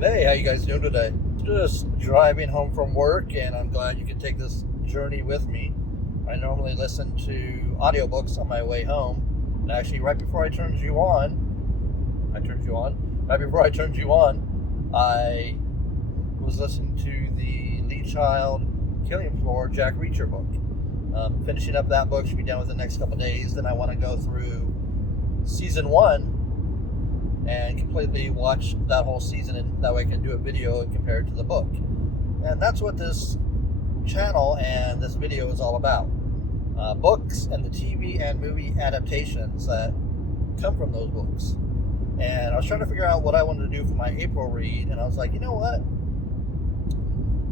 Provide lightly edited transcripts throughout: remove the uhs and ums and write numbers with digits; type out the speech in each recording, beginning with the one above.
Hey, how you guys doing today? Just driving home from work, and I'm glad you can take this journey with me. I normally listen to audiobooks on my way home, and actually, right before I turned you on, right before I turned you on, I was listening to the Lee Child Killing Floor Jack Reacher book. Finishing up that book, should be done within the next couple days. Then I want to go through season 1 and completely watch that whole season, and that way I can do a video and compare it to the book. And that's what this channel and this video is all about. Books and the TV and movie adaptations that come from those books. And I was trying to figure out what I wanted to do for my April read, and I was like, you know what?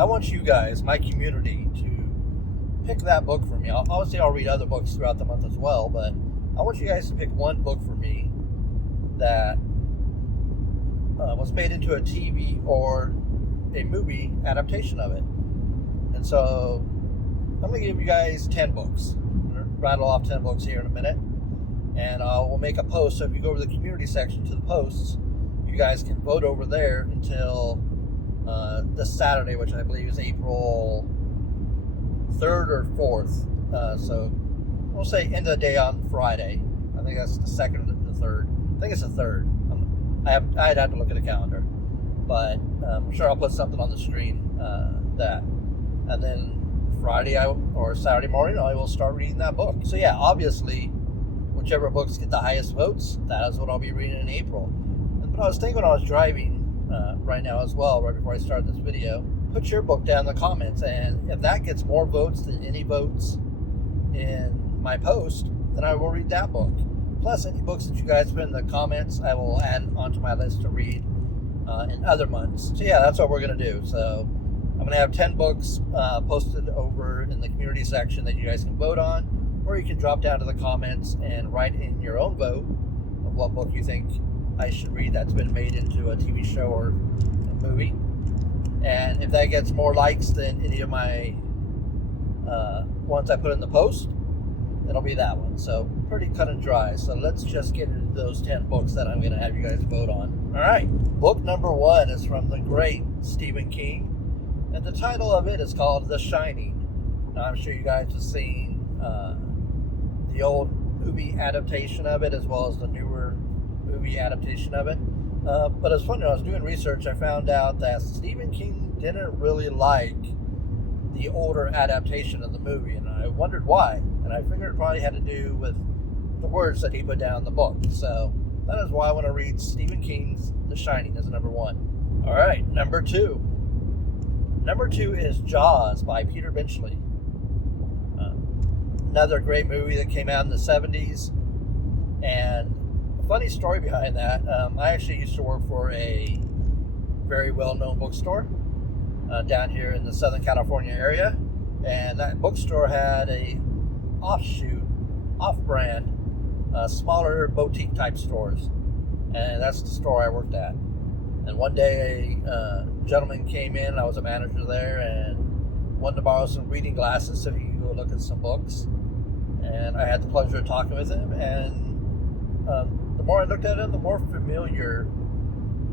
I want you guys, my community, to pick that book for me. Obviously, I'll read other books throughout the month as well, but I want you guys to pick one book for me that was made into a TV or a movie adaptation of it. And so I'm going to give you guys 10 books. I'm going to rattle off 10 books here in a minute. And we'll make a post. So if you go over the community section to the posts, you guys can vote over there until this Saturday, which I believe is April 3rd or 4th. So we'll say end of the day on Friday. I think that's the 2nd or the 3rd. I think it's the 3rd. I'd have to look at the calendar, but I'm sure I'll put something on the screen that, and then Friday or Saturday morning I will start reading that book. So yeah, obviously, whichever books get the highest votes, that is what I'll be reading in April. But I was thinking when I was driving right now as well, right before I started this video, put your book down in the comments, and if that gets more votes than any votes in my post, then I will read that book. Plus, any books that you guys put in the comments, I will add onto my list to read in other months. So yeah, that's what we're going to do. So I'm going to have 10 books posted over in the community section that you guys can vote on, or you can drop down to the comments and write in your own vote of what book you think I should read that's been made into a TV show or a movie. And if that gets more likes than any of my ones I put in the post, it'll be that one. So pretty cut and dry. So let's just get into those 10 books that I'm going to have you guys vote on. All right. Book number 1 is from the great Stephen King, and the title of it is called The Shining. Now, I'm sure you guys have seen the old movie adaptation of it as well as the newer movie adaptation of it. But it's funny, when I was doing research, I found out that Stephen King didn't really like the older adaptation of the movie, and I wondered why. And I figured it probably had to do with the words that he put down in the book. So that is why I want to read Stephen King's The Shining as number 1. All right, number 2. Number 2 is Jaws by Peter Benchley. Another great movie that came out in the 70s. And a funny story behind that, I actually used to work for a very well-known bookstore down here in the Southern California area. And that bookstore had a off-brand, smaller boutique type stores, and that's the store I worked at. And one day a gentleman came in, I was a manager there, and wanted to borrow some reading glasses so he could go look at some books. And I had the pleasure of talking with him, and the more I looked at him, the more familiar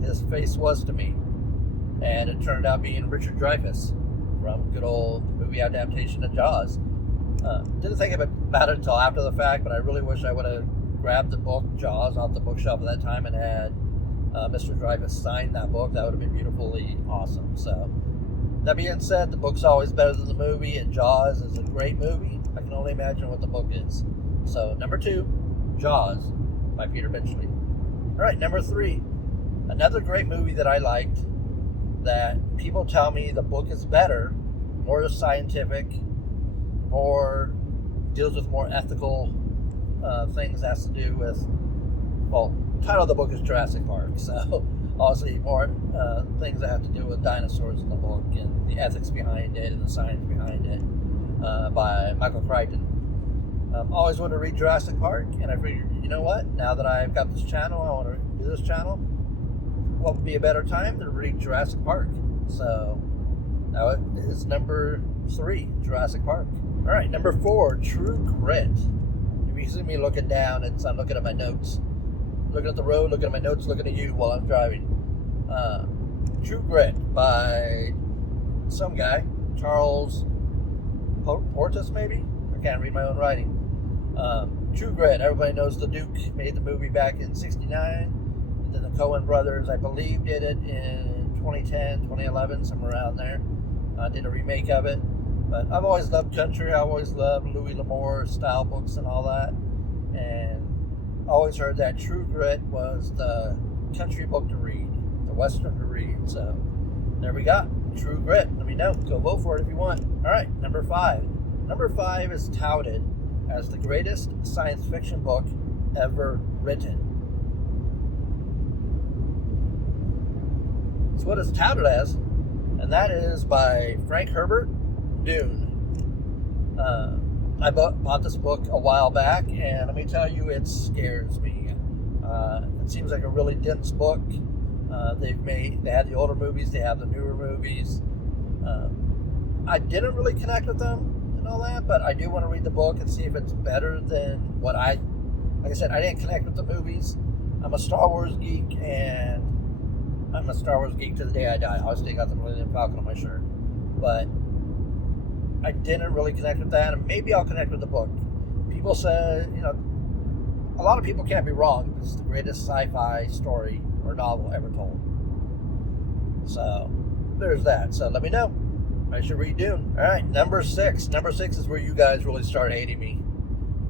his face was to me. And it turned out being Richard Dreyfuss from good old movie adaptation of Jaws. Didn't think about it until after the fact, but I really wish I would have grabbed the book Jaws off the bookshelf at that time and had Mr. Dreyfuss sign that book. That would have been beautifully awesome. So that being said, the book's always better than the movie, and Jaws is a great movie. I can only imagine what the book is. So number 2, Jaws by Peter Benchley. All right, number 3, another great movie that I liked, that people tell me the book is better, more scientific, more deals with more ethical things, has to do with, well, the title of the book is Jurassic Park, so obviously more things that have to do with dinosaurs in the book and the ethics behind it and the science behind it, by Michael Crichton. Always wanted to read Jurassic Park, and I figured, you know what, now that I've got this channel, I want to do this channel, what would be a better time than to read Jurassic Park? So now it is number 3, Jurassic Park. All right, number 4, True Grit. If you see me looking down, I'm looking at my notes. Looking at the road, looking at my notes, looking at you while I'm driving. True Grit by some guy, Charles Portis, maybe? I can't read my own writing. True Grit, everybody knows the Duke made the movie back in 69, and then the Coen brothers, I believe, did it in 2010, 2011, somewhere around there. Did a remake of it. But I've always loved country. I always loved Louis L'Amour style books and all that. And always heard that True Grit was the country book to read, the Western to read. So there we got True Grit. Let me know. Go vote for it if you want. All right, number 5. Number 5 is touted as the greatest science fiction book ever written. It's what it's touted as, and that is by Frank Herbert, Dune. I bought this book a while back, and let me tell you, it scares me. It seems like a really dense book. They had the older movies, they have the newer movies. I didn't really connect with them and all that, but I do want to read the book and see if it's better than what like I said, I didn't connect with the movies. I'm a Star Wars geek, and I'm a Star Wars geek to the day I die. I always still got the Millennium Falcon on my shirt. But I didn't really connect with that, and maybe I'll connect with the book. People say, a lot of people can't be wrong. This is the greatest sci-fi story or novel ever told. So, there's that. So, let me know. I should read Dune. All right, number 6. Number 6 is where you guys really start hating me.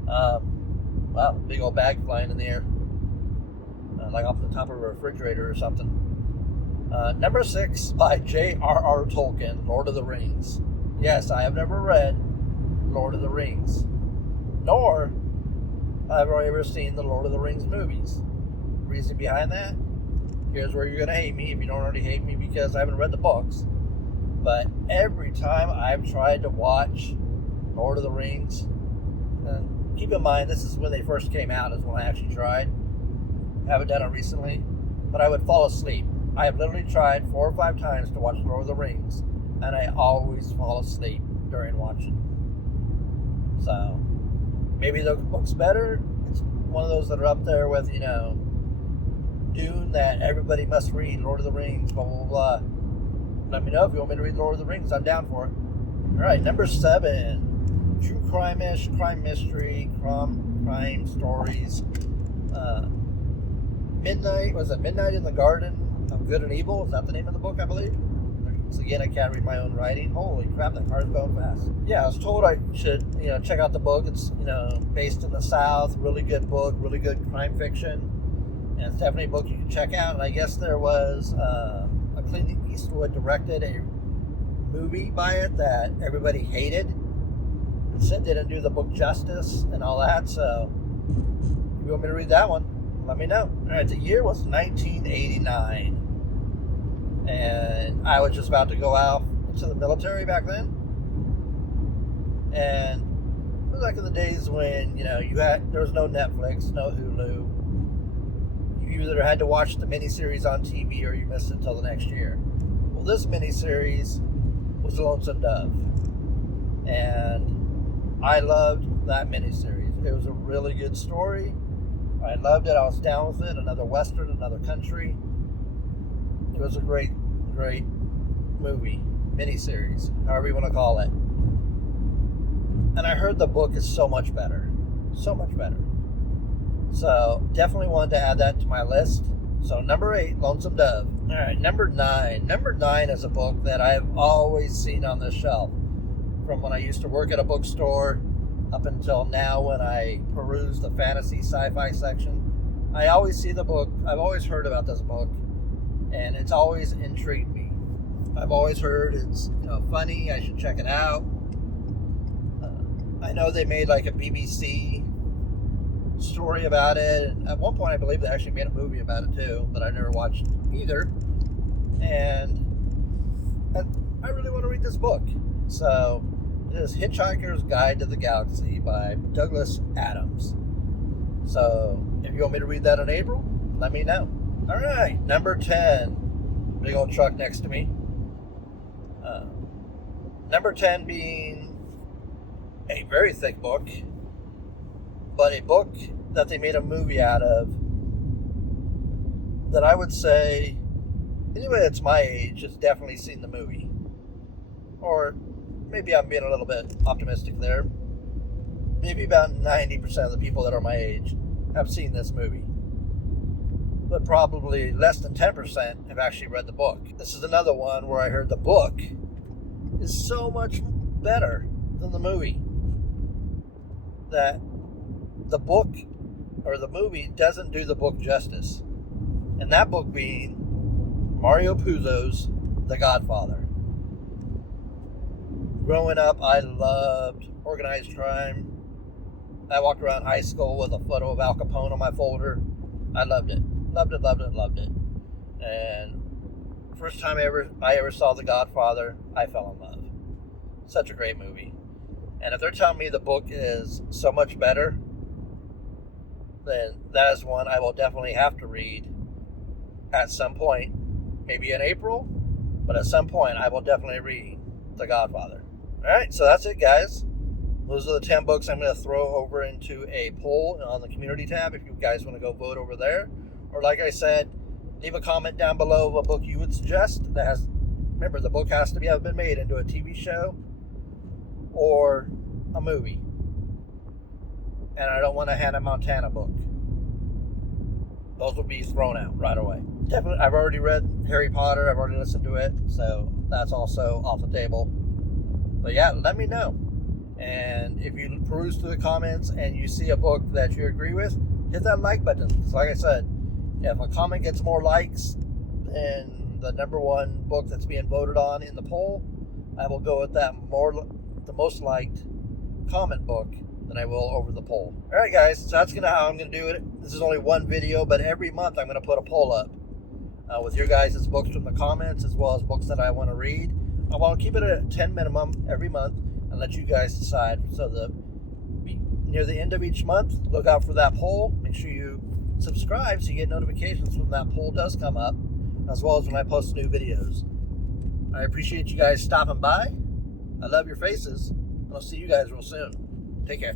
Wow, big old bag flying in the air. Like off the top of a refrigerator or something. Number 6 by J.R.R. Tolkien, Lord of the Rings. Yes, I have never read Lord of the Rings. Nor have I ever seen the Lord of the Rings movies. Reason behind that? Here's where you're going to hate me if you don't already hate me because I haven't read the books. But every time I've tried to watch Lord of the Rings, and keep in mind this is when they first came out, is when I actually tried. Haven't done it recently, but I would fall asleep. I have literally tried 4 or 5 times to watch Lord of the Rings, and I always fall asleep during watching. So, maybe the book's better. It's one of those that are up there with, Dune that everybody must read, Lord of the Rings, blah, blah, blah. Let me know if you want me to read Lord of the Rings. I'm down for it. All right, number 7. True crime-ish, crime mystery, crime stories. Midnight in the Garden of Good and Evil? Is that the name of the book, I believe? So again, I can't read my own writing. Holy crap, that car's going fast. Yeah, I was told I should, check out the book. It's, based in the South. Really good book, really good crime fiction. And it's definitely a book you can check out. And I guess there was a Clint Eastwood directed a movie by it that everybody hated. And said didn't do the book justice and all that. So, if you want me to read that one, let me know. All right, the year was 1989. And I was just about to go out into the military back then. And it was like in the days when, there was no Netflix, no Hulu. You either had to watch the miniseries on TV or you missed it until the next year. Well, this miniseries was Lonesome Dove. And I loved that miniseries. It was a really good story. I loved it. I was down with it. Another Western, another country. It was a great movie, miniseries, however you want to call it. And I heard the book is so much better. So much better. So, definitely wanted to add that to my list. So, number 8, Lonesome Dove. All right, number 9. Number 9 is a book that I have always seen on this shelf. From when I used to work at a bookstore up until now when I peruse the fantasy sci-fi section. I always see the book. I've always heard about this book. And it's always intrigued me. I've always heard it's funny. I should check it out. I know they made like a BBC story about it. And at one point, I believe they actually made a movie about it too, but I never watched either. And I really want to read this book. So it is Hitchhiker's Guide to the Galaxy by Douglas Adams. So if you want me to read that in April, let me know. All right, number 10. Big old truck next to me. Number 10 being a very thick book, but a book that they made a movie out of that I would say anyway that's my age has definitely seen the movie. Or maybe I'm being a little bit optimistic there. Maybe about 90% of the people that are my age have seen this movie. But probably less than 10% have actually read the book. This is another one where I heard the book is so much better than the movie. That the book or the movie doesn't do the book justice. And that book being Mario Puzo's The Godfather. Growing up, I loved organized crime. I walked around high school with a photo of Al Capone on my folder. I loved it. Loved it, loved it, loved it. And first time I ever saw The Godfather, I fell in love. Such a great movie. And if they're telling me the book is so much better, then that is one I will definitely have to read at some point. Maybe in April, but at some point I will definitely read The Godfather. Alright, so that's it, guys. Those are the 10 books I'm going to throw over into a poll on the community tab if you guys want to go vote over there. Or like I said, leave a comment down below of a book you would suggest that has, remember, the book has to have been made into a TV show or a movie. And I don't want a Hannah Montana book. Those will be thrown out right away. Definitely, I've already read Harry Potter. I've already listened to it. So that's also off the table. But yeah, let me know. And if you peruse through the comments and you see a book that you agree with, hit that like button. Because like I said, if a comment gets more likes than the number one book that's being voted on in the poll, I will go with the most liked comment book than I will over the poll. Alright guys, so that's how I'm going to do it. This is only one video, but every month I'm going to put a poll up with your guys' books from the comments as well as books that I want to read. I want to keep it at 10 minimum every month and let you guys decide. So near the end of each month, look out for that poll. Make sure you subscribe so you get notifications when that poll does come up, as well as when I post new videos. I appreciate you guys stopping by. I love your faces. I'll see you guys real soon. Take care.